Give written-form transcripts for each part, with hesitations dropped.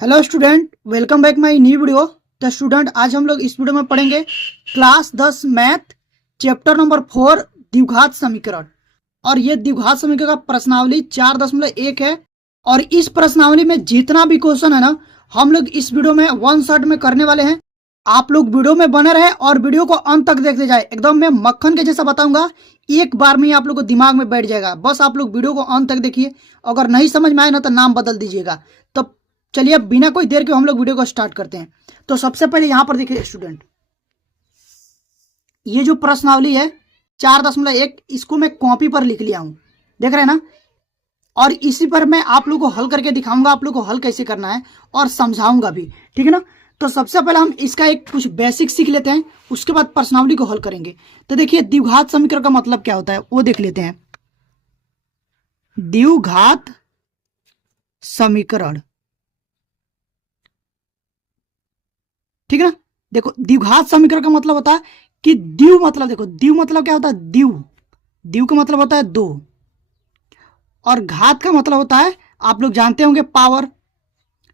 Hello student, welcome back my new video. तो student, आज हम लोग इस वीडियो में पढ़ेंगे क्लास 10 मैथ चैप्टर नंबर 4 द्विघात समीकरण। और ये द्विघात समीकरण का प्रश्नावली 4.1 है। और इस प्रश्नावली में जितना भी क्वेश्चन है ना, हम लोग इस वीडियो में वन शॉट में करने वाले हैं। आप लोग वीडियो में बने रहे और वीडियो को अंत तक देखते जाए। एकदम मैं मक्खन के जैसा बताऊंगा, एक बार में ही आप लोग को दिमाग में बैठ जाएगा। बस आप लोग वीडियो को अंत तक देखिए। अगर नहीं समझ में आए ना तो नाम बदल दीजिएगा। तो चलिए अब बिना कोई देर के हम लोग वीडियो को स्टार्ट करते हैं। तो सबसे पहले यहां पर देखिए स्टूडेंट, ये जो प्रश्नावली है 4.1, इसको मैं कॉपी पर लिख लिया हूं, देख रहे हैं ना। और इसी पर मैं आप लोग को हल करके दिखाऊंगा, आप लोग को हल कैसे करना है और समझाऊंगा भी, ठीक है ना। तो सबसे पहले हम इसका एक कुछ बेसिक सीख लेते हैं, उसके बाद प्रश्नावली को हल करेंगे। तो देखिए द्विघात समीकरण का मतलब क्या होता है वो देख लेते हैं। द्विघात समीकरण, ठीक है ना। देखो द्विघात समीकरण का मतलब होता है कि द्वि मतलब, देखो द्वि मतलब क्या होता है, द्वि का मतलब होता है दो, और घात का मतलब होता है आप लोग जानते होंगे पावर,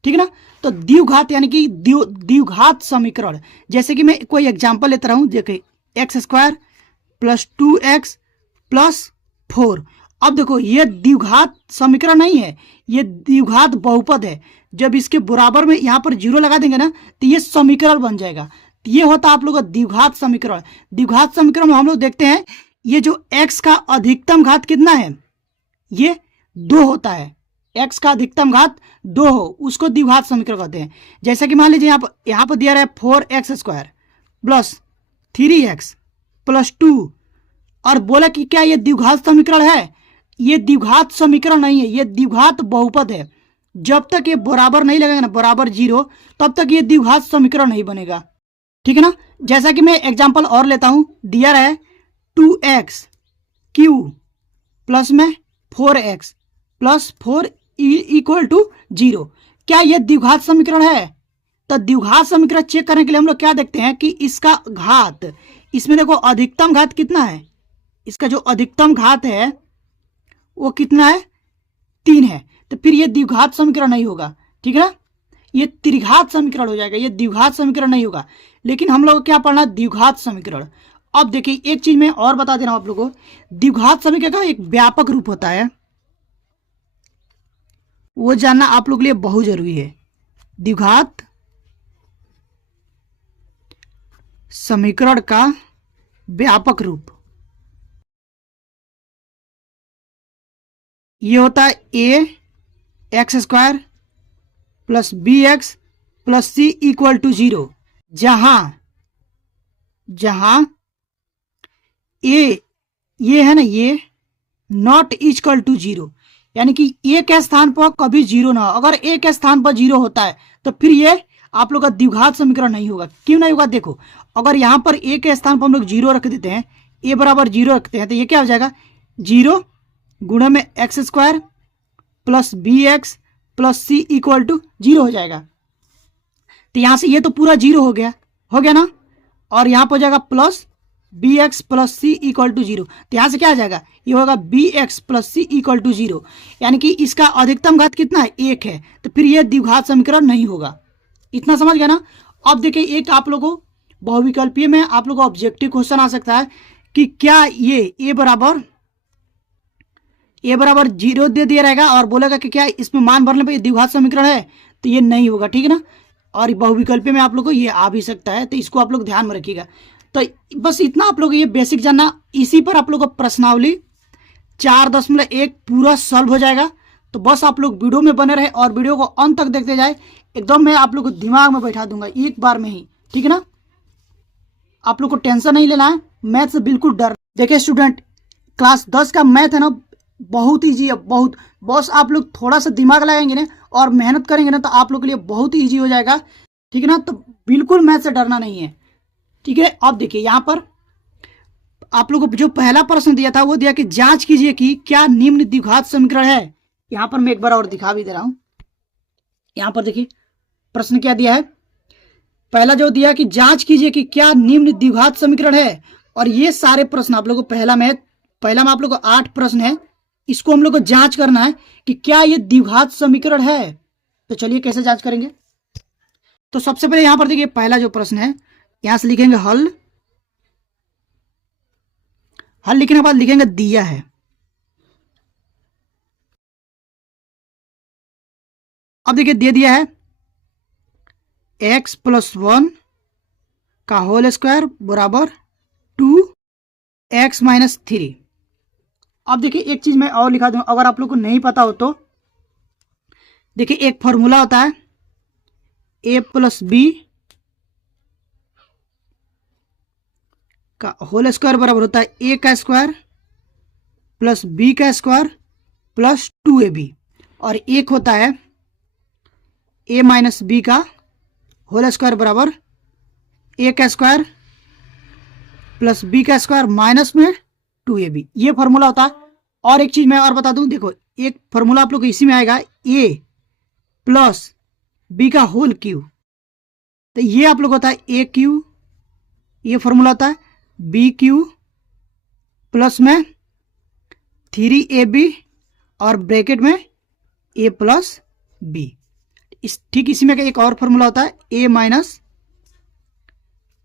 ठीक है ना। तो द्विघात यानी कि द्विघात समीकरण। जैसे कि मैं कोई एग्जांपल लेता रहूं, देखिए x² + 2x + 4। अब देखो ये द्विघात समीकरण नहीं है, ये द्विघात बहुपद है। जब इसके बराबर में यहां पर जीरो लगा देंगे ना तो ये समीकरण बन जाएगा। तो ये होता है आप लोगों का द्विघात समीकरण। द्विघात समीकरण में हम लोग देखते हैं ये जो x का अधिकतम घात कितना है, ये 2 होता है। x का अधिकतम घात 2 हो उसको द्विघात समीकरण कहते हैं। जैसे कि मान लीजिए यहाँ पर दिया रहा है 4x² + 3x + 2, और बोला कि क्या ये द्विघात समीकरण है। ये द्विघात समीकरण नहीं है, ये द्विघात बहुपद है। जब तक ये बराबर नहीं लगेगा ना, बराबर 0, तब तक ये द्विघात समीकरण नहीं बनेगा, ठीक है ना। जैसा कि मैं एग्जांपल और लेता हूं, दिया रहा है 2x³ प्लस में 4x + 4 = 0। क्या यह द्विघात समीकरण है। तो द्विघात समीकरण चेक करने के लिए हम लोग क्या देखते हैं कि इसका घात, इसमें देखो अधिकतम घात कितना है, इसका जो अधिकतम घात है वो कितना है, 3 है। तो फिर ये द्विघात समीकरण नहीं होगा, ठीक है ना। ये त्रिघात समीकरण हो जाएगा, ये द्विघात समीकरण नहीं होगा। लेकिन हम लोग क्या पढ़ना, द्विघात समीकरण। अब देखिए एक चीज मैं और बता दे रहा हूं आप लोगों को, द्विघात समीकरण का एक व्यापक रूप होता है, वो जानना आप लोग के लिए बहुत जरूरी है। द्विघात समीकरण का व्यापक रूप ये होता है ax² + bx + c = 0, जहां ये है ना, ये नॉट इक्वल टू 0, यानी कि ए के स्थान पर कभी 0 ना हो। अगर ए के स्थान पर 0 होता है तो फिर ये आप लोग का द्विघात समीकरण नहीं होगा। क्यों नहीं होगा, देखो अगर यहां पर ए के स्थान पर हम लोग 0 रख देते हैं, ए बराबर 0 रखते हैं, तो ये क्या हो जाएगा, 0 गुणा में x² + bx + c = 0 हो जाएगा। तो यहां से ये तो पूरा 0 हो गया ना, और यहां पर हो जाएगा प्लस bx + c = 0। तो यहां से क्या आ जाएगा, ये होगा bx + c = 0, यानी कि इसका अधिकतम घात कितना है, 1 है। तो फिर ये द्विघात समीकरण नहीं होगा। इतना समझ गया ना। अब देखिए एक आप लोगों को बहुविकल्पीय में आप लोगों को ऑब्जेक्टिव क्वेश्चन आ सकता है कि क्या ये a बराबर 0 दे दिया रहेगा और बोलेगा कि क्या इसमें मान भरने पर द्विघात समीकरण है, तो ये नहीं होगा, ठीक है ना। और बहुविकल्पीय में आप लोग को ये आ भी सकता है, तो इसको आप लोग ध्यान में रखिएगा। तो बस इतना आप लोग ये बेसिक जानना, इसी पर आप लोग को प्रश्नावली 4.1 पूरा सॉल्व हो जाएगा। तो बस आप लोग वीडियो में बने रहे और वीडियो को अंत तक देखते जाए। एकदम मैं आप लोग को दिमाग में बैठा दूंगा एक बार में ही, ठीक है ना। आप लोग को टेंशन नहीं लेना है, मैथ से बिल्कुल डर। देखिए स्टूडेंट, क्लास 10 का मैथ है ना, बहुत ईजी है, बहुत। बस आप लोग थोड़ा सा दिमाग लगाएंगे ना और मेहनत करेंगे ना तो आप लोग के लिए बहुत ही ईजी हो जाएगा, ठीक है ना। तो बिल्कुल मैथ से डरना नहीं है, ठीक है। अब देखिए यहां पर आप लोगों को जो पहला प्रश्न दिया था वो दिया कि जांच कीजिए कि क्या निम्न द्विघात समीकरण है। यहां पर मैं एक बार और दिखा भी दे रहा हूं। यहां पर देखिए प्रश्न क्या दिया है, पहला जो दिया कि जांच कीजिए कि क्या निम्न द्विघात समीकरण है। और ये सारे प्रश्न आप लोगों को पहला में आप लोगों को 8 प्रश्न है, इसको हम लोग को जांच करना है कि क्या ये द्विघात समीकरण है। तो चलिए कैसे जांच करेंगे। तो सबसे पहले यहां पर देखिए पहला जो प्रश्न है, यहां से लिखेंगे हल। हल लिखने के बाद लिखेंगे दिया है। अब देखिए दे दिया है x+1 का होल स्क्वायर बराबर 2x-3। अब देखिए एक चीज मैं और लिखा दूं, अगर आप लोग को नहीं पता हो तो देखिए एक फॉर्मूला होता है a+b का होल स्क्वायर बराबर होता है a का स्क्वायर प्लस b का स्क्वायर प्लस 2ab, और एक होता है a-b का होल स्क्वायर बराबर a का स्क्वायर प्लस b का स्क्वायर माइनस में 2ab। ये फॉर्मूला होता है। और एक चीज मैं और बता दूं, देखो एक फॉर्मूला आप लोग को इसी में आएगा a प्लस b का होल क्यू। तो ये आप लोग होता है a क्यू, ये फॉर्मूला होता है b क्यू प्लस में 3ab और ब्रैकेट में a प्लस b। ठीक इसी में एक और फॉर्मूला होता है a माइनस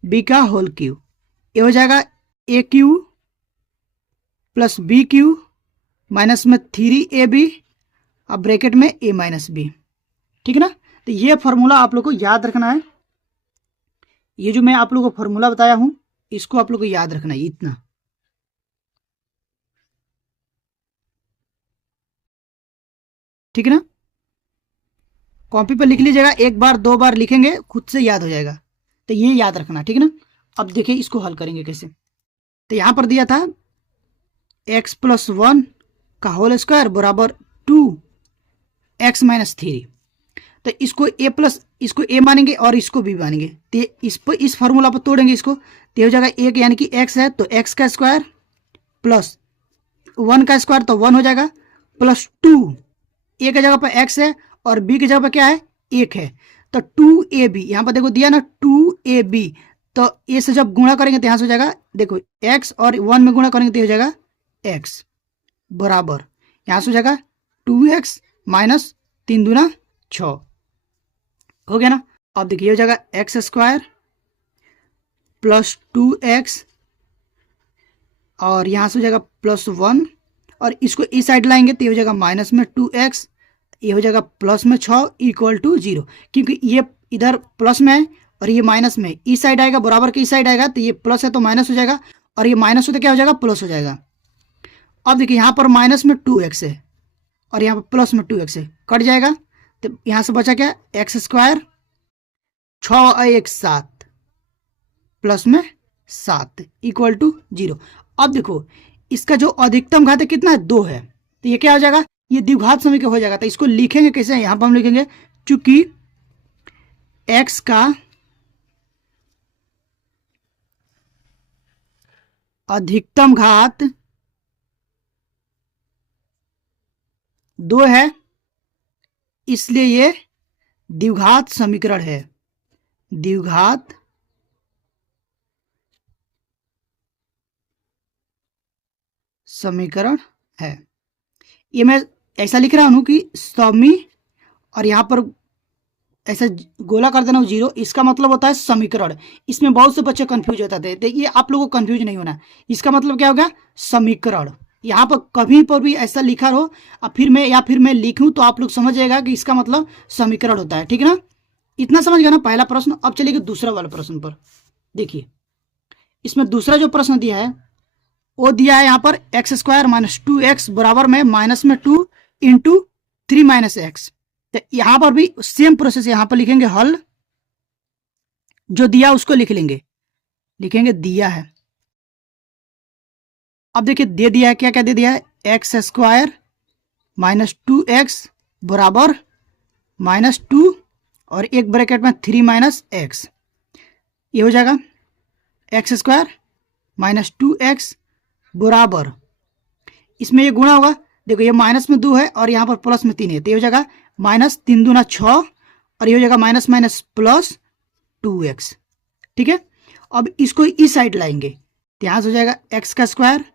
b का होल क्यू। ये हो जाएगा a Q plus b Q minus में 3ab और ब्रैकेट में a माइनस b। ठीक है ना। तो ये फॉर्मूला आप लोग को याद रखना है। ये जो मैं आप लोगों को फॉर्मूला बताया हूं इसको आप लोग को याद रखना है इतना। ठीक है ना। कॉपी पर लिख लीजिएगा, एक बार दो बार लिखेंगे खुद से याद हो जाएगा। तो ये याद रखना, ठीक है ना। अब देखिए इसको हल करेंगे कैसे। तो यहां पर दिया था x+1 का होल स्क्वायर बराबर 2x-3। तो इसको a मानेंगे और इसको b मानेंगे। तो इस फॉर्मूला पर तोड़ेंगे इसको, तो हो जाएगा एक यानी कि x है तो x का स्क्वायर प्लस 1 का स्क्वायर तो 1 हो जाएगा प्लस 2, a की जगह पर x है और b की जगह पर क्या है 1 है तो 2ab। यहां पर देखो दिया ना 2ab, तो a से जब गुणा करेंगे तो यहां से हो जाएगा देखो x और 1 में गुणा करेंगे तो हो जाएगा x बराबर यहां से हो जाएगा 2x माइनस 3 दूना 6 हो गया ना। अब देखिए हो जाएगा एक्स स्क्वायर प्लस 2x और यहां से हो जाएगा प्लस 1 और इसको इस साइड लाएंगे तो ये हो जाएगा माइनस में 2x, ये हो जाएगा प्लस में 6 इक्वल टू 0, क्योंकि ये इधर प्लस में है और ये माइनस में, इस साइड आएगा बराबर के इस साइड आएगा तो ये प्लस है तो माइनस हो जाएगा और ये माइनस हो तो क्या हो जाएगा प्लस हो जाएगा। अब देखिए यहाँ पर माइनस में 2x है और यहाँ पर प्लस में 2x है, कट जाएगा तो यहाँ से बचा क्या एक्स स्क्वायर 6 और 1 7 प्लस में 7 इक्वल टू 0। अब देखो इसका जो अधिकतम घात है कितना है 2 है, तो ये क्या हो जाएगा ये द्विघात समीकरण हो जाएगा। तो इसको लिखेंगे कैसे, यहां पर हम लिखेंगे चूंकि x का अधिकतम घात 2 है इसलिए ये द्विघात समीकरण है, द्विघात समीकरण है। ये मैं ऐसा लिख रहा हूं कि समी और यहां पर ऐसा गोला कर देना 0, इसका मतलब होता है समीकरण। इसमें बहुत से बच्चे कंफ्यूज होते थे, देखिए आप लोगों को कंफ्यूज नहीं होना। इसका मतलब क्या होगा समीकरण। यहाँ पर कभी पर भी ऐसा लिखा हो और फिर मैं लिखूं तो आप लोग समझ जाएगा कि इसका मतलब समीकरण होता है। ठीक है ना, इतना समझ गया ना पहला प्रश्न। अब चलिए दूसरा वाला प्रश्न पर। देखिए इसमें दूसरा जो प्रश्न दिया है वो दिया है यहाँ पर एक्स स्क्वायर माइनस 2x बराबर में माइनस में 2 इंटू 3 माइनस एक्स। तो यहां पर भी सेम प्रोसेस, यहां पर लिखेंगे हल, जो दिया उसको लिखेंगे दिया है। अब देखिए दे दिया है, क्या क्या दे दिया है एक्स स्क्वायर माइनस 2x बराबर माइनस 2 और एक ब्रैकेट में 3 माइनस एक्स। ये हो जाएगा एक्स स्क्वायर माइनस 2x बराबर, इसमें ये गुणा होगा, देखो ये माइनस में 2 है और यहाँ पर प्लस में 3 है, तो ये हो जाएगा माइनस 3 दूना 6 और ये हो जाएगा माइनस माइनस प्लस 2x। ठीक है, अब इसको इस साइड लाएंगे तो यहाँ से हो जाएगा एक्स का स्क्वायर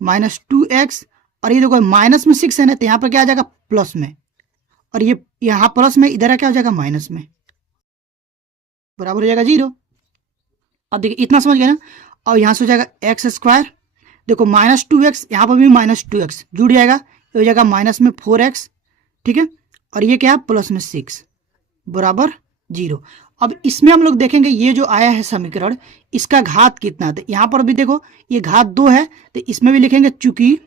माइनस 2x और ये देखो माइनस में 6 है ना, तो यहाँ पर क्या आ जाएगा प्लस में, और ये यहाँ प्लस में, इधर क्या हो जाएगा माइनस में, बराबर हो जाएगा 0। अब देखिए इतना समझ गए ना। और यहाँ से हो जाएगा एक्स स्क्वायर, देखो -2x, यहाँ पर भी -2x जुड़ जाएगा, ये हो जाएगा माइनस में 4x, ठीक है। और ये क्या है प्लस में 6 बराबर 0। अब इसमें हम लोग देखेंगे ये जो आया है समीकरण, इसका घात कितना है। तो यहाँ पर भी देखो ये घात 2 है, तो इसमें भी लिखेंगे चूंकि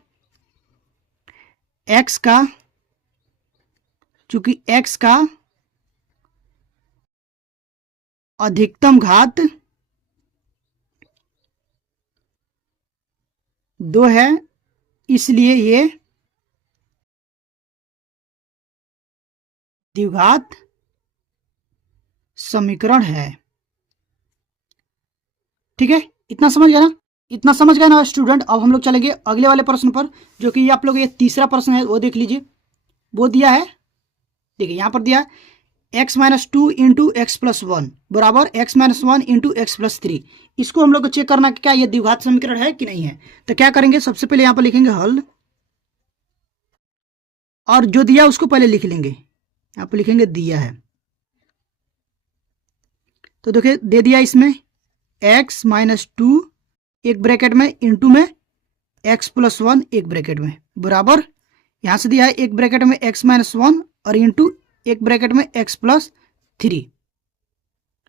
x का अधिकतम घात 2 है, इसलिए ये द्विघात समीकरण है, ठीक है। इतना समझ गया ना, इतना समझ गया ना स्टूडेंट। अब हम लोग चलेंगे अगले वाले प्रश्न पर, जो कि आप लोग ये तीसरा प्रश्न है, वो देख लीजिए। वो दिया है, देखिए यहाँ पर दिया है x-2 इंटू एक्स प्लस 1 बराबर x-1 इंटू एक्स प्लस 3। इसको हम लोग को चेक करना कि क्या ये द्विघात समीकरण है कि नहीं है। तो क्या करेंगे, सबसे पहले यहाँ पर लिखेंगे हल, और जो दिया उसको पहले लिख लेंगे। यहाँ पर लिखेंगे दिया है, तो देखिए दे दिया इसमें x-2 एक ब्रैकेट में इंटू में x प्लस 1 एक ब्रैकेट में बराबर, यहाँ से दिया है एक ब्रैकेट में x-1 और इंटू एक ब्रैकेट में x प्लस 3,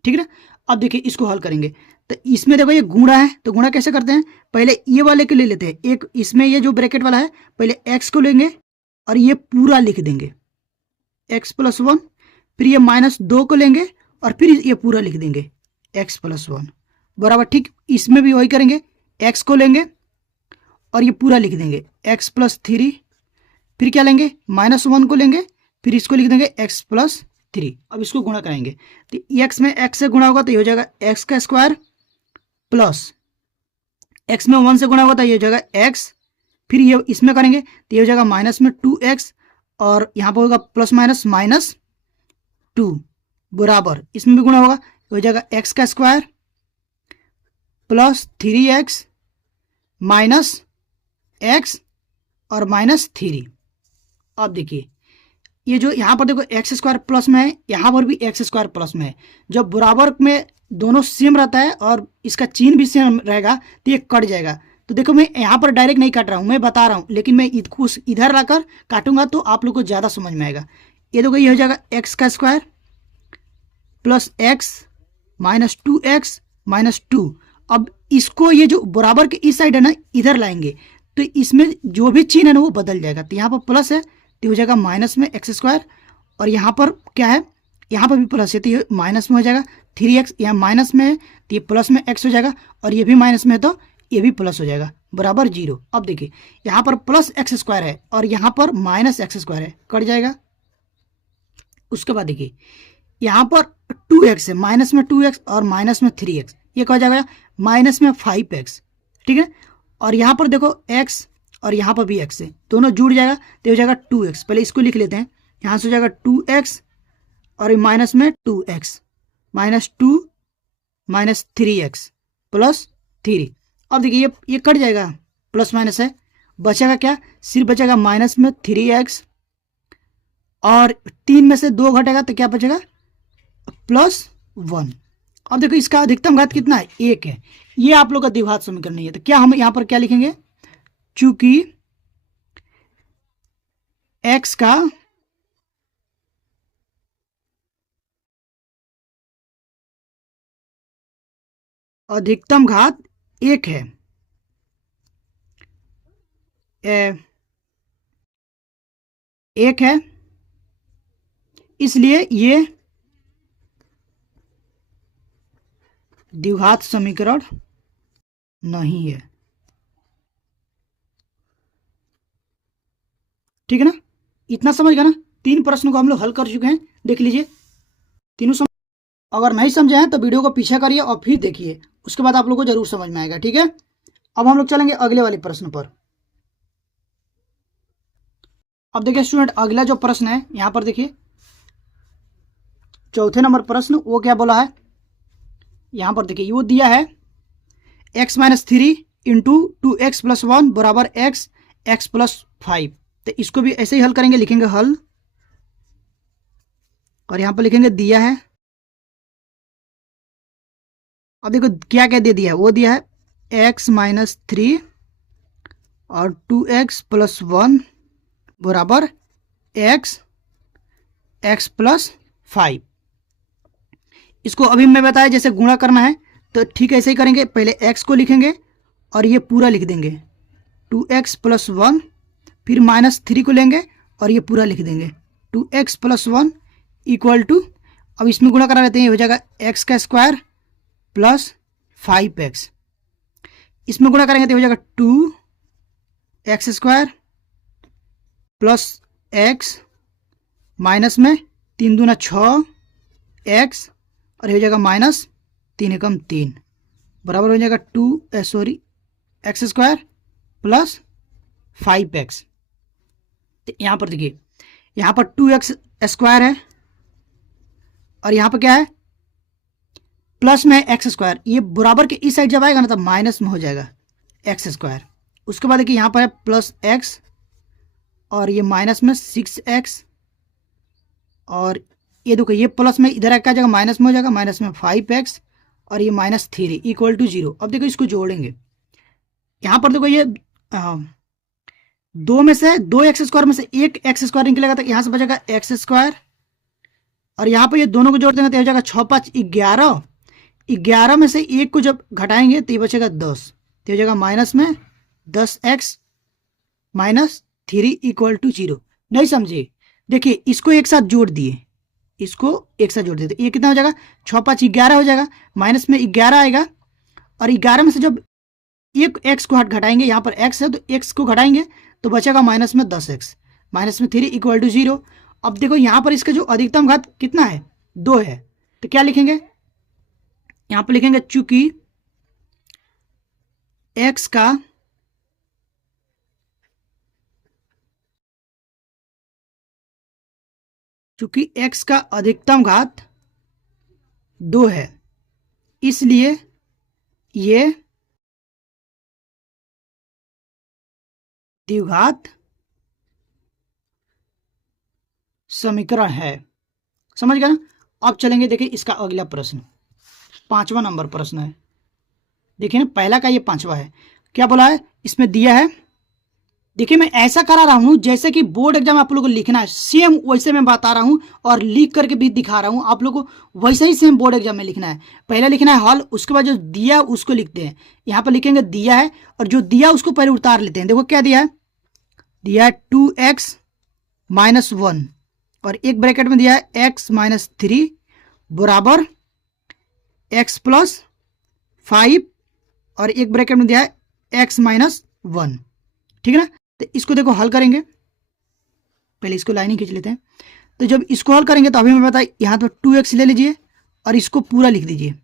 ठीक है ना। अब देखिए इसको हल करेंगे, तो इसमें देखो ये गुणा है, तो गुणा कैसे करते हैं, पहले ये वाले को ले लेते हैं। एक इसमें ये जो ब्रैकेट वाला है, पहले x को लेंगे और ये पूरा लिख देंगे x प्लस 1, फिर ये -2 को लेंगे और फिर ये पूरा लिख देंगे x प्लस 1 बराबर, ठीक। इसमें भी वही करेंगे, x को लेंगे और ये पूरा लिख देंगे x प्लस 3, फिर क्या लेंगे -1 को लेंगे, फिर इसको लिख देंगे x प्लस 3। अब इसको गुणा कराएंगे, तो x में x से गुणा होगा तो ये हो जाएगा x का स्क्वायर प्लस x में 1 से गुणा होगा तो ये हो जाएगा x, फिर ये इसमें करेंगे तो ये हो जाएगा माइनस में 2x, और यहाँ पर होगा प्लस माइनस -2 बराबर, इसमें भी गुणा होगा तो हो जाएगा x का square plus 3x minus x और -3। अब देखिए ये जो यहाँ पर देखो एक्स स्क्वायर प्लस में है, यहाँ पर भी एक्स स्क्वायर प्लस में है। जब बराबर में दोनों सेम रहता है और इसका चिन्ह भी सेम रहेगा तो ये कट जाएगा। तो देखो मैं यहाँ पर डायरेक्ट नहीं काट रहा हूँ, मैं बता रहा हूँ, लेकिन मैं इसको इधर लाकर काटूंगा तो आप लोग को ज़्यादा समझ में आएगा। ये देखो ये हो जाएगा एक्स का स्क्वायर प्लस एक्स -2x -2। अब इसको ये जो बराबर के इस साइड है ना, इधर लाएंगे तो इसमें जो भी चिन्ह है ना वो बदल जाएगा। तो यहाँ पर प्लस है तो हो जाएगा माइनस में एक्स स्क्वायर, और यहाँ पर क्या है, यहाँ पर भी प्लस है तो ये माइनस में हो जाएगा 3x, यहाँ माइनस में है तो ये प्लस में x हो जाएगा, और ये भी माइनस में है तो ये भी प्लस हो जाएगा बराबर 0। अब देखिए यहाँ पर प्लस एक्स स्क्वायर है और यहाँ पर माइनस एक्स स्क्वायर है, कट जाएगा। उसके बाद देखिए यहाँ पर 2x है, माइनस में 2x और माइनस में 3x, ये कहा जाएगा माइनस में 5x, ठीक है। और यहाँ पर देखो x और यहाँ पर भी x है, दोनों जुड़ जाएगा तो हो जाएगा 2x। पहले इसको लिख लेते हैं, यहाँ से हो जाएगा 2x और ये माइनस में 2x -2 -3x प्लस 3। अब देखिए ये कट जाएगा, प्लस माइनस है, बचेगा क्या, सिर्फ बचेगा माइनस में 3x, और 3 में से 2 घटेगा तो क्या बचेगा +1। अब देखो इसका अधिकतम घात कितना है, 1 है। ये आप लोग का द्विघात समीकरण नहीं है, तो क्या हम यहाँ पर क्या लिखेंगे, चूंकि x का अधिकतम घात 1 है, 1 है, इसलिए ये द्विघात समीकरण नहीं है, ठीक है ना। इतना समझ गया ना। 3 प्रश्नों को हम लोग हल कर चुके हैं, देख लीजिए तीनों अगर नहीं समझे हैं तो वीडियो को पीछे करिए और फिर देखिए, उसके बाद आप लोग को जरूर समझ में आएगा, ठीक है। अब हम लोग चलेंगे अगले वाले प्रश्न पर। अब देखिए स्टूडेंट अगला जो प्रश्न है यहाँ पर देखिए, चौथे नंबर प्रश्न, वो क्या बोला है, यहाँ पर देखिए वो दिया है x -3 इंटू 2x + 1 बराबर x + 5। तो इसको भी ऐसे ही हल करेंगे, लिखेंगे हल, और यहाँ पर लिखेंगे दिया है। अब देखो क्या क्या दे दिया है, वो दिया है x-3 और 2x+1 बराबर x+5। इसको अभी मैं बताया जैसे गुणा करना है तो ठीक ऐसे ही करेंगे। पहले x को लिखेंगे और ये पूरा लिख देंगे 2x+1, फिर -3 को लेंगे और ये पूरा लिख देंगे 2x+1 इक्वल टू, अब इसमें गुणा करा लेते हैं, ये हो जाएगा x² प्लस 5x। इसमें गुणा करेंगे तो हो जाएगा 2x² प्लस x माइनस में 3 दूना 6x और ये हो जाएगा -3 एकम 3 बराबर हो जाएगा x² प्लस 5x। तो यहाँ पर देखिए, यहाँ पर 2x² है और यहाँ पर क्या है प्लस में x²। ये बराबर के इस साइड जब आएगा ना तब माइनस में हो जाएगा x²। उसके बाद देखिए यहाँ पर है प्लस x और ये माइनस में 6x और ये देखो ये प्लस में इधर क्या जाएगा माइनस में हो जाएगा, माइनस में 5x और ये -3 इक्वल टू 0। अब देखो इसको जोड़ेंगे, यहाँ पर देखो ये 2 में से 2x² में से एक x² निकलेगा तो यहाँ से बचेगा x² और यहाँ पर ये दोनों को जोड़ देंगे तो हो जाएगा 6 5 11। 11 में से एक को जब घटाएंगे तो ये बचेगा 10, तो हो जाएगा माइनस में 10x -3 इक्वल टू 0। नहीं समझे, देखिए इसको एक साथ जोड़ दिए, इसको एक साथ जोड़ देते, ये कितना हो जाएगा 6 5 11 हो जाएगा, माइनस में 11 आएगा और 11 में से जब एक x को घटाएंगे, यहाँ पर x है तो x को घटाएंगे तो बचेगा माइनस में 10x -3 इक्वल टू 0। अब देखो यहाँ पर इसका जो अधिकतम घात कितना है 2 है, तो क्या लिखेंगे, यहाँ पर लिखेंगे चूंकि x का अधिकतम घात 2 है, इसलिए ये द्विघात समीकरण है। समझ गए ना। अब चलेंगे देखिए इसका अगला प्रश्न, 5वां नंबर प्रश्न है। देखिए ना, पहला का ये 5वां है। क्या बोला है इसमें दिया है, देखिए मैं ऐसा करा रहा हूं जैसे कि बोर्ड एग्जाम आप लोगों को लिखना है, सेम वैसे मैं बता रहा हूं और लिख करके भी दिखा रहा हूं। आप लोगों को वैसे ही सेम बोर्ड एग्जाम में लिखना है। पहले लिखना है हल, उसके बाद जो दिया उसको लिखते हैं। यहाँ पर लिखेंगे दिया है और जो दिया उसको पहले उतार लेते हैं। देखो क्या दिया है, दिया है 2x-1 और एक ब्रैकेट में दिया है x-3 बराबर x+5 और एक ब्रैकेट में दिया है x-1। ठीक है ना। तो इसको देखो हल करेंगे, पहले इसको लाइन खींच लेते हैं। तो जब इसको हल करेंगे तो अभी मैं बताया, यहाँ तो 2x ले लीजिए और इसको पूरा लिख दीजिए,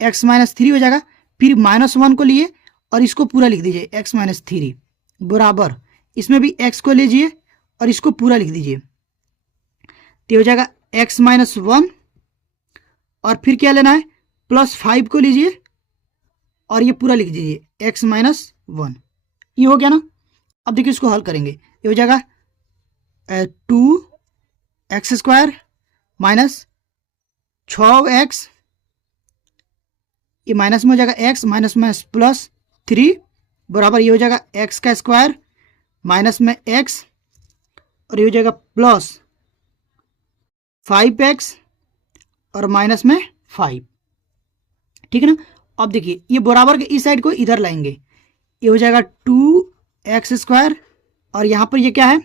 x-3 हो जाएगा। फिर -1 को लिए और इसको पूरा लिख दीजिए x-3 बराबर, इसमें भी x को लीजिए और इसको पूरा लिख दीजिए, तो हो जाएगा x-1 और फिर क्या लेना है +5 को लीजिए और ये पूरा लिख दीजिए x-1। ये हो गया ना। अब देखिए इसको हल करेंगे, ये हो जाएगा 2x² -6x, ये माइनस में हो जाएगा x +3 बराबर ये हो जाएगा x² माइनस में x और ये हो जाएगा +5x और माइनस में 5। ठीक है ना। अब देखिए ये बराबर के इस साइड को इधर लाएंगे, ये हो जाएगा 2x² और यहाँ पर ये क्या है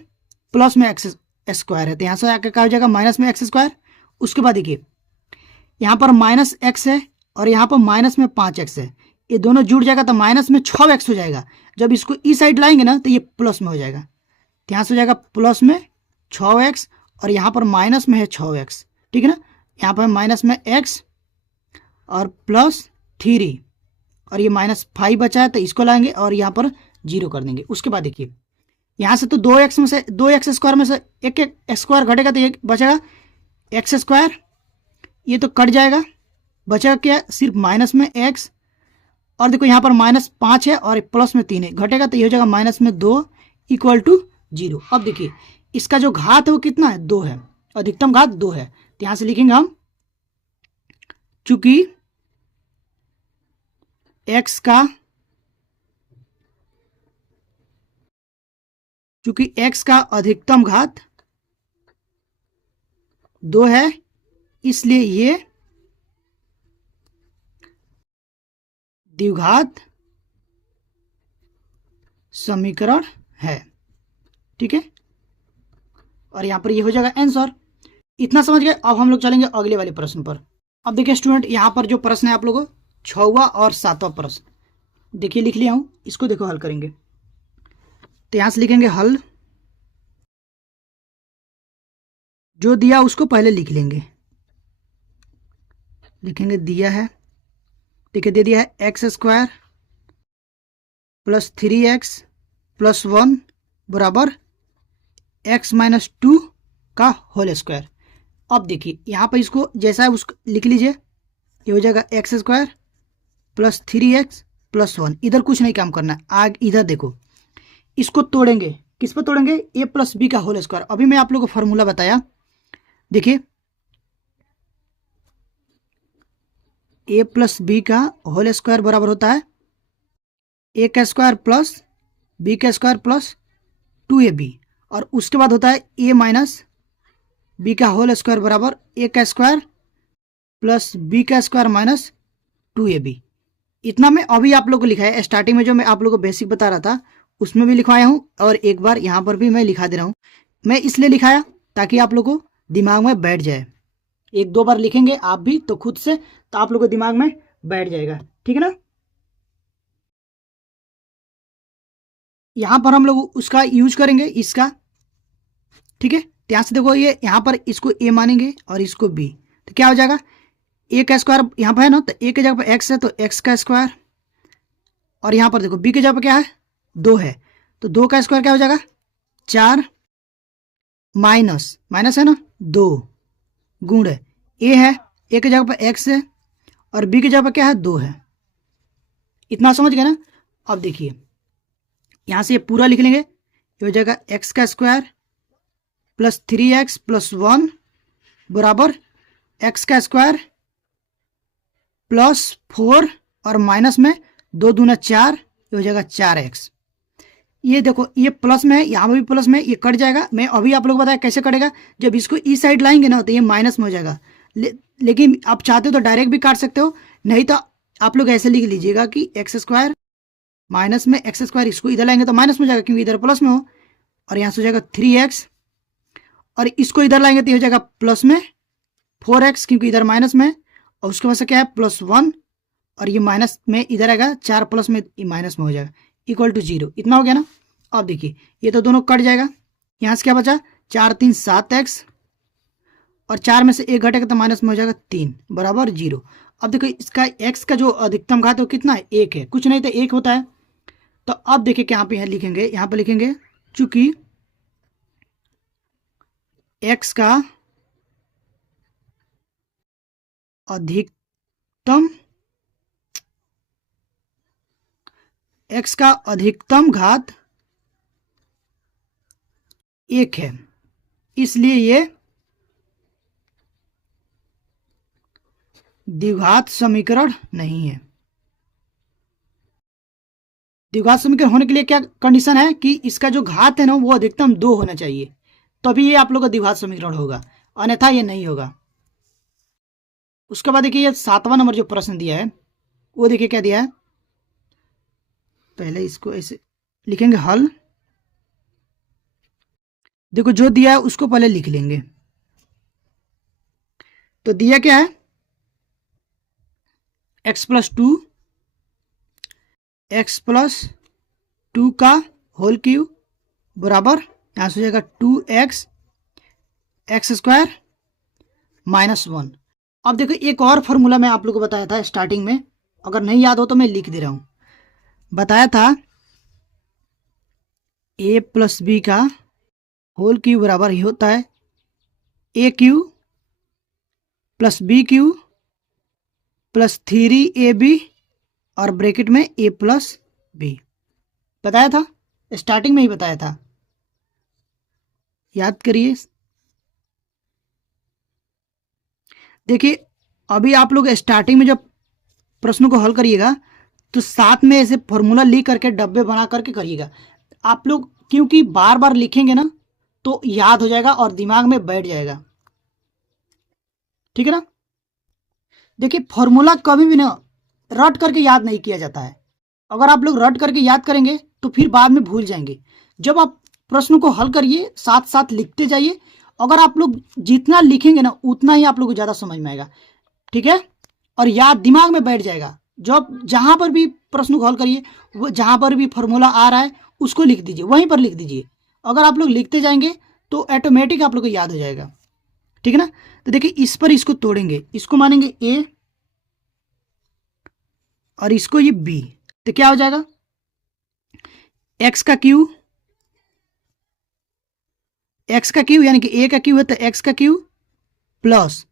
प्लस में x² है, तो यहाँ से आकर क्या हो जाएगा माइनस में x²। उसके बाद देखिए यहाँ पर -x है और यहाँ पर माइनस में 5x है, ये दोनों जुड़ जाएगा तो माइनस में 6x हो जाएगा। जब इसको इस साइड लाएंगे ना तो ये प्लस में हो जाएगा, तो यहाँ से हो जाएगा प्लस में 6x और यहाँ पर माइनस में है 6x। ठीक है ना। यहाँ पर माइनस में x और +3 और ये -5 बचा है तो इसको लाएंगे और यहाँ पर 0 कर देंगे। उसके बाद देखिए यहाँ से तो 2x में से 2x² में से एक स्क्वायर घटेगा तो ये बचेगा x², ये तो कट जाएगा, बचेगा क्या सिर्फ माइनस में x और देखो यहाँ पर -5 है और प्लस में 3 है, घटेगा तो ये हो जाएगा -2 इक्वल टू 0। अब देखिए इसका जो घात है वो कितना है 2 है, अधिकतम घात 2 है, तो यहां से लिखेंगे हम चूंकि x का अधिकतम घात 2 है, इसलिए ये द्विघात समीकरण है। ठीक है, और यहां पर ये हो जाएगा आंसर। इतना समझ गए। अब हम लोग चलेंगे अगले वाले प्रश्न पर। अब देखिए स्टूडेंट, यहां पर जो प्रश्न है आप लोगों, 6वां और 7वां प्रश्न देखिए लिख लिया हूं, इसको देखो हल करेंगे। तो यहां से लिखेंगे हल, जो दिया उसको पहले लिख लेंगे। लिखेंगे दिया है, देखिए दे दिया है x² + 3x + 1 बराबर x-2 का होल स्क्वायर। अब देखिए यहाँ पर इसको जैसा है उसको लिख लीजिए, ये हो जाएगा x² + 3x + 1। इधर कुछ नहीं काम करना है। आग इधर देखो, इसको तोड़ेंगे, किस पर तोड़ेंगे, a + b का होल स्क्वायर। अभी मैं आप लोगों को फॉर्मूला बताया, देखिए a + b का होल स्क्वायर बराबर होता है a² + b² + 2ab, और उसके बाद होता है a - b का होल स्क्वायर बराबर a² + b² - 2ab। इतना मैं अभी आप लोग को लिखा है, स्टार्टिंग में जो मैं आप लोग को बेसिक बता रहा था उसमें भी लिखवाया हूँ, और एक बार यहाँ पर भी मैं लिखा दे रहा हूँ। मैं इसलिए लिखाया ताकि आप लोग को दिमाग में बैठ जाए। 1-2 बार लिखेंगे आप भी तो खुद से, तो आप लोग को दिमाग में बैठ जाएगा। ठीक है ना। यहाँ पर हम लोग उसका यूज करेंगे, इसका। ठीक है, यहाँ से देखो, ये यहाँ पर इसको a मानेंगे और इसको b, तो क्या हो जाएगा, a का स्क्वायर यहाँ पर है ना, तो a की जगह पर x है तो x का स्क्वायर, और यहाँ पर देखो b की जगह पर क्या है, 2 है, तो 2 का स्क्वायर क्या हो जाएगा, 4 माइनस माइनस है ना 2 गुण है, a है, a की जगह पर x है और b की जगह पर क्या है, 2 है। इतना समझ गए ना। अब देखिए यहाँ से ये पूरा लिख लेंगे, ये हो जाएगा x का स्क्वायर + 3x + 1 बराबर x का स्क्वायर +4 और माइनस में 2 दूना 4, ये हो जाएगा 4x। ये देखो ये प्लस में है, यहाँ पर भी प्लस में, ये कट जाएगा। मैं अभी आप लोग को बताया कैसे कटेगा, जब इसको इस साइड लाएंगे ना तो ये माइनस में हो जाएगा। लेकिन आप चाहते हो तो डायरेक्ट भी काट सकते हो, नहीं तो आप लोग ऐसे लिख लीजिएगा कि x² माइनस में x², इसको इधर लाएंगे तो माइनस में हो जाएगा क्योंकि इधर प्लस में हो, और यहाँ से हो जाएगा 3x, और इसको इधर लाएंगे तो हो जाएगा प्लस में 4x क्योंकि इधर माइनस में, और उसके बाद से क्या है +1, और ये माइनस में इधर आएगा 4 प्लस में ये माइनस में हो जाएगा = 0। इतना हो गया ना। अब देखिए ये तो दोनों कट जाएगा, यहाँ से क्या बचा, 4 3 7x, और 4 में से 1 घटेगा तो माइनस में हो जाएगा 3 बराबर 0। अब देखो इसका x का जो अधिकतम घात है वो कितना है, 1 है, कुछ नहीं तो 1 होता है। तो अब देखिए क्या पे लिखेंगे, यहाँ पर लिखेंगे चूंकि x का अधिकतम घात 1 है, इसलिए ये द्विघात समीकरण नहीं है। द्विघात समीकरण होने के लिए क्या कंडीशन है कि इसका जो घात है ना वो अधिकतम 2 होना चाहिए, तभी ये आप लोग का द्विघात समीकरण होगा, अन्यथा ये नहीं होगा। उसके बाद देखिए ये 7वां नंबर जो प्रश्न दिया है वो देखिए क्या दिया है। पहले इसको ऐसे लिखेंगे हल, देखो जो दिया है उसको पहले लिख लेंगे। तो दिया क्या है, x + 2 का होल क्यूब बराबर, यहाँ से हो जाएगा 2x x² - 1। अब देखो एक और फॉर्मूला मैं आप लोग को बताया था स्टार्टिंग में, अगर नहीं याद हो तो मैं लिख दे रहा हूँ। बताया था a + b का होल क्यूब बराबर ही होता है a³ + b³ + 3ab और ब्रैकेट में a + b। बताया था, स्टार्टिंग में ही बताया था, याद करिए। देखिए अभी आप लोग स्टार्टिंग में जब प्रश्नों को हल करिएगा तो साथ में ऐसे फॉर्मूला लिख करके डब्बे बना करके करिएगा आप लोग, क्योंकि बार बार लिखेंगे ना तो याद हो जाएगा और दिमाग में बैठ जाएगा। ठीक है ना। देखिए फॉर्मूला कभी भी ना रट करके याद नहीं किया जाता है। अगर आप लोग रट करके याद करेंगे तो फिर बाद में भूल जाएंगे। जब आप प्रश्नों को हल करिए साथ साथ लिखते जाइए। अगर आप लोग जितना लिखेंगे ना उतना ही आप लोग को ज़्यादा समझ में आएगा। ठीक है। और याद दिमाग में बैठ जाएगा। जब जहाँ पर भी प्रश्न को हल करिए वो जहाँ पर भी फॉर्मूला आ रहा है उसको लिख दीजिए, वहीं पर लिख दीजिए। अगर आप लोग लिखते जाएंगे तो ऑटोमेटिक आप लोग को याद हो जाएगा। ठीक है ना। तो देखिए इस पर इसको तोड़ेंगे, इसको मानेंगे ए और इसको ये बी, तो क्या हो जाएगा एक्स का क्यू, एक्स का क्यू यानी कि ए का क्यू है तो एक्स का क्यू प्लस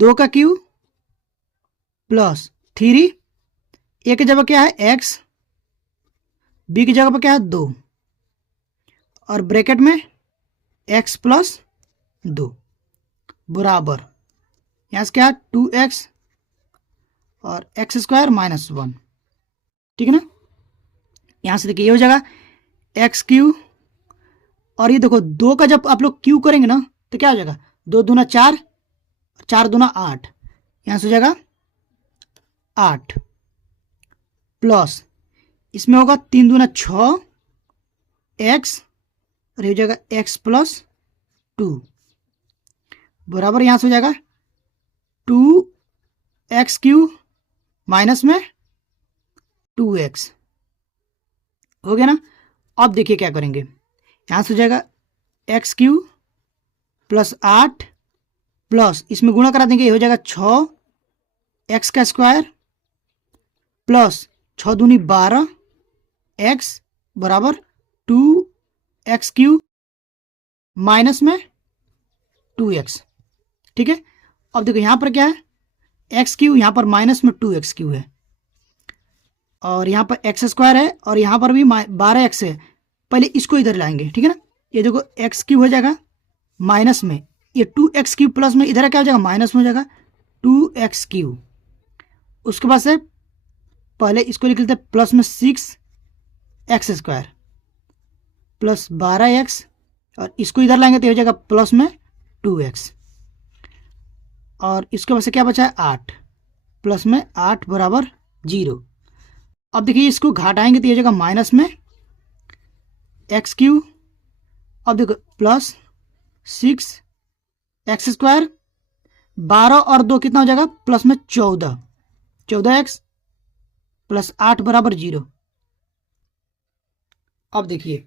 2 का क्यू प्लस 3, ए की जगह क्या है एक्स, बी की जगह पर क्या है 2 और ब्रैकेट में एक्स प्लस 2 बराबर यहाँ से क्या है 2x और एक्स स्क्वायर माइनस 1। ठीक है ना। यहाँ से देखिए ये हो जाएगा एक्स क्यू और ये देखो 2 का जब आप लोग क्यू करेंगे ना तो क्या हो जाएगा 2 दूना 4, 4 दूना 8, यहाँ से हो जाएगा 8 प्लस इसमें होगा 3 दूना 6 एक्स और ये हो जाएगा एक्स प्लस 2 बराबर यहाँ से हो जाएगा 2x क्यू माइनस में 2x हो गया ना। अब देखिए क्या करेंगे, यहाँ से हो जाएगा एक्स क्यू प्लस 8 प्लस इसमें गुणा करा देंगे, ये हो जाएगा 6 एक्स का स्क्वायर प्लस 6 दूनी 12 एक्स बराबर 2x क्यू माइनस में 2x। ठीक है। अब देखो यहाँ पर क्या है एक्स क्यू, यहाँ पर माइनस में 2x क्यू है और यहाँ पर एक्स स्क्वायर है और यहाँ पर भी 12x है। पहले इसको इधर लाएंगे। ठीक है ना। ये देखो एक्स क्यू हो जाएगा माइनस में ये 2x क्यू प्लस में इधर क्या हो जाएगा माइनस में हो जाएगा 2x क्यू। उसके बाद से पहले इसको लिख लेते हैं प्लस में 6x स्क्वायर प्लस 12x और इसको इधर लाएंगे तो हो जाएगा प्लस में 2x और इसके बाद से क्या बचा है 8 प्लस में 8 बराबर 0। अब देखिए इसको घटाएंगे तो ये हो जाएगा माइनस में एक्स क्यू। अब देखो प्लस 6x स्क्वायर 12 और 2 कितना हो जाएगा प्लस में 14x प्लस 8 बराबर 0। अब देखिए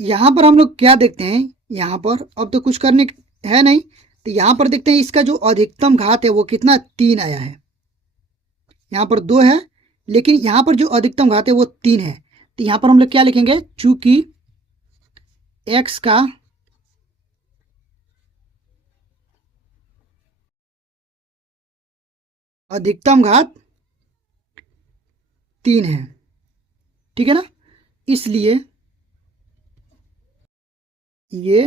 यहाँ पर हम लोग क्या देखते हैं, यहाँ पर अब तो कुछ करने है नहीं तो यहाँ पर देखते हैं इसका जो अधिकतम घात है वो कितना 3 आया है। यहाँ पर 2 है लेकिन यहाँ पर जो अधिकतम घात है वो 3 है। तो यहाँ पर हम लोग क्या लिखेंगे, चूंकि x का अधिकतम घात 3 है। ठीक है ना। इसलिए ये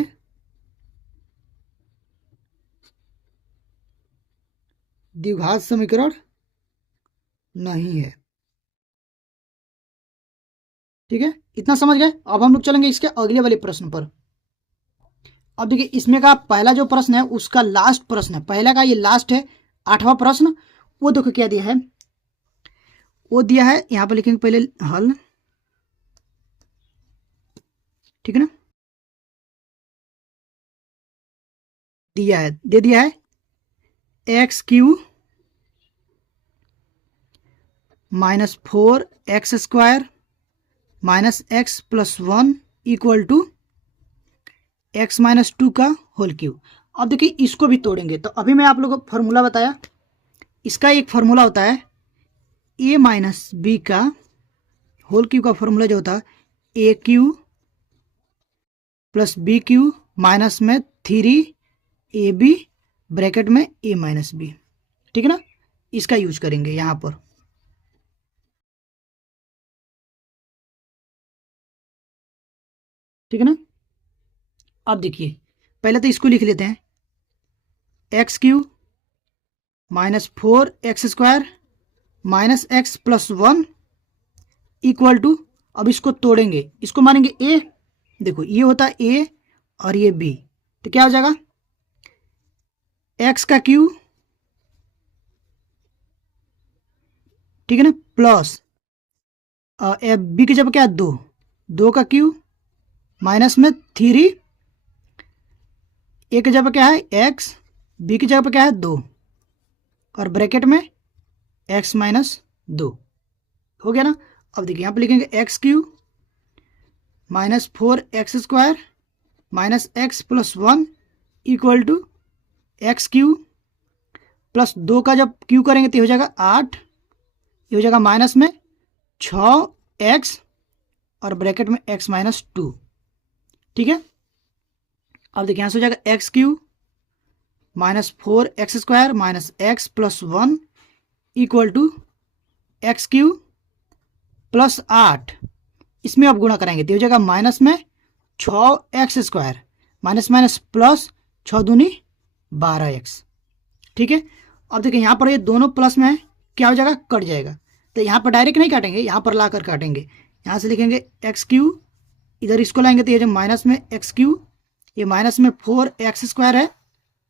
द्विघात समीकरण नहीं है। ठीक है। इतना समझ गए। अब हम लोग चलेंगे इसके अगले वाले प्रश्न पर। अब देखिए इसमें का पहला जो प्रश्न है उसका लास्ट प्रश्न है, पहला का ये लास्ट है 8वां प्रश्न। वो देखो क्या दिया है, वो दिया है यहाँ पर लिखेंगे पहले हल। ठीक है ना। दिया है, दे दिया है x cube minus 4x square minus x plus 1 equal to x minus 2 का होल क्यू। अब देखिए इसको भी तोड़ेंगे तो अभी मैं आप लोगों को फॉर्मूला बताया, इसका एक फार्मूला होता है a माइनस बी का होल क्यू का फॉर्मूला जो होता है A cube plus B cube minus में 3ab ब्रैकेट में a माइनस बी। ठीक है ना। इसका यूज करेंगे यहाँ पर। ठीक है ना। अब देखिए पहले तो इसको लिख लेते हैं x cube -4x² minus x plus 1 equal to, अब इसको तोड़ेंगे, इसको मानेंगे a, देखो ये होता है a और ये b, तो क्या हो जाएगा x का क्यू, ठीक है ना, प्लस b की जगह क्या है 2 का क्यू माइनस में 3, a की जगह क्या है x, b की जगह पे क्या है 2 और ब्रैकेट में x माइनस 2, हो गया ना। अब देखिए यहाँ पे लिखेंगे x³ -4x² minus x plus 1 equal to x³ plus 2 का जब q करेंगे तो हो जाएगा 8, ये हो जाएगा माइनस में 6x और ब्रैकेट में x माइनस 2, ठीक है। अब देखिए यहाँ से हो जाएगा x³ -4x² minus x plus 1 equal to x³ plus 8, इसमें अब गुणा कराएंगे तो हो जाएगा माइनस में 6x² माइनस माइनस प्लस 6 दूनी 12x, ठीक है। अब देखिए यहाँ पर ये दोनों प्लस में है, क्या हो जाएगा कट जाएगा, तो यहाँ पर डायरेक्ट नहीं काटेंगे, यहाँ पर ला कर काटेंगे। यहाँ से लिखेंगे x³, इधर इसको लाएंगे तो ये जो माइनस में x³, ये माइनस में 4x² है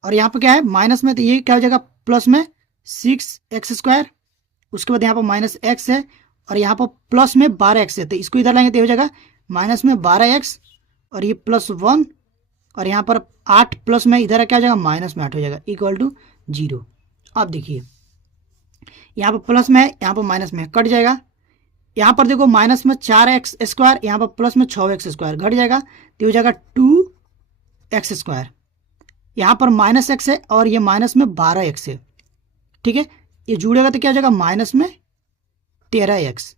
और यहाँ पर क्या है माइनस में, तो ये क्या हो जाएगा प्लस में 6x², उसके बाद यहाँ पर माइनस x है और यहाँ पर प्लस में 12x है, तो इसको इधर लाएंगे तो हो जाएगा माइनस में 12x और ये प्लस 1 और यहाँ पर 8 प्लस में इधर क्या हो जाएगा माइनस में 8 हो जाएगा इक्वल टू 0। अब देखिए यहाँ पर प्लस में है, यहाँ पर माइनस में कट जाएगा, यहाँ पर देखो माइनस में 4x², यहाँ पर प्लस में 6x² घट जाएगा तो हो जाएगा 2x², यहाँ पर माइनस x है और ये माइनस में 12x है, ठीक है। ये जुड़ेगा तो क्या हो जाएगा माइनस में 13x,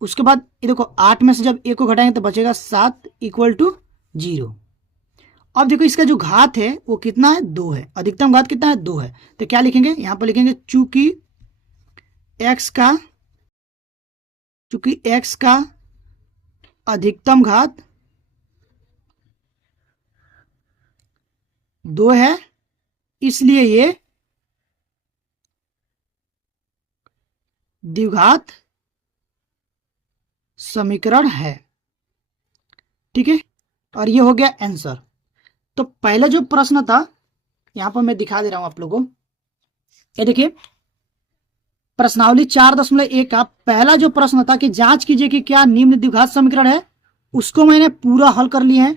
उसके बाद ये देखो 8 में से जब a को घटाएंगे तो बचेगा 7 इक्वल टू 0। अब देखो इसका जो घात है वो कितना है 2 है, अधिकतम घात कितना है 2 है, तो क्या लिखेंगे यहाँ पर लिखेंगे चूंकि x का अधिकतम घात 2 है, इसलिए ये द्विघात समीकरण है, ठीक है। और ये हो गया आंसर। तो पहला जो प्रश्न था यहां पर मैं दिखा दे रहा हूं आप लोगों को, ये देखिए प्रश्नावली 4.1 का पहला जो प्रश्न था कि जांच कीजिए कि क्या निम्न द्विघात समीकरण है, उसको मैंने पूरा हल कर लिया है,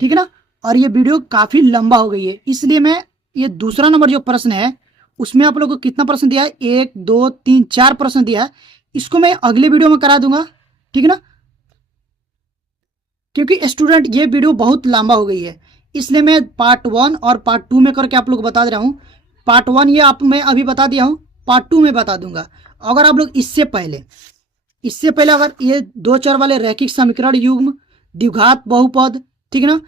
ठीक है ना। और ये वीडियो काफी लंबा हो गई है, इसलिए मैं ये दूसरा नंबर जो प्रश्न है उसमें आप लोगों को कितना प्रश्न दिया है 1 2 3 4 प्रश्न दिया है, इसको मैं अगले वीडियो में करा दूंगा, ठीक है ना। क्योंकि स्टूडेंट ये वीडियो बहुत लंबा हो गई है, इसलिए मैं पार्ट 1 और पार्ट 2 में करके आप लोग को बता दे रहा हूँ। पार्ट 1 ये आप मैं अभी बता दिया हूँ, पार्ट 2 में बता दूंगा। अगर आप लोग इससे पहले अगर ये 2 चर वाले रैखिक समीकरण युग्म, द्विघात बहुपद, ठीक है ना,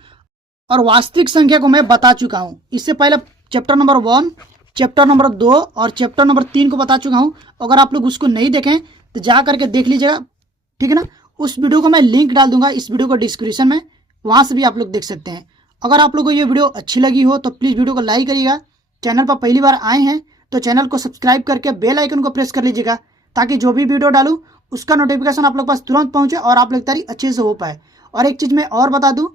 और वास्तविक संख्या को मैं बता चुका हूँ, इससे पहले चैप्टर नंबर 1, चैप्टर नंबर 2 और चैप्टर नंबर 3 को बता चुका हूँ। अगर आप लोग उसको नहीं देखें तो जा करके देख लीजिएगा, ठीक है ना। उस वीडियो को मैं लिंक डाल दूंगा इस वीडियो को डिस्क्रिप्शन में, वहां से भी आप लोग देख सकते हैं। अगर आप लोगों को ये वीडियो अच्छी लगी हो तो प्लीज़ वीडियो को लाइक करिएगा। चैनल पर पहली बार आए हैं तो चैनल को सब्सक्राइब करके बेल आइकन को प्रेस कर लीजिएगा, ताकि जो भी वीडियो डालूँ उसका नोटिफिकेशन आप लोग पास तुरंत पहुँचे और आप लोग तैयारी अच्छे से हो पाए। और एक चीज़ मैं और बता दूँ,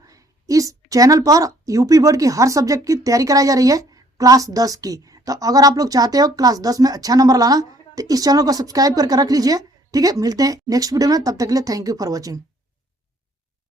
इस चैनल पर यूपी बोर्ड की हर सब्जेक्ट की तैयारी कराई जा रही है क्लास 10 की। तो अगर आप लोग चाहते हो क्लास 10 में अच्छा नंबर लाना तो इस चैनल को सब्सक्राइब करके रख लीजिए, ठीक है। मिलते हैं नेक्स्ट वीडियो में, तब तक के लिए थैंक यू फॉर वॉचिंग।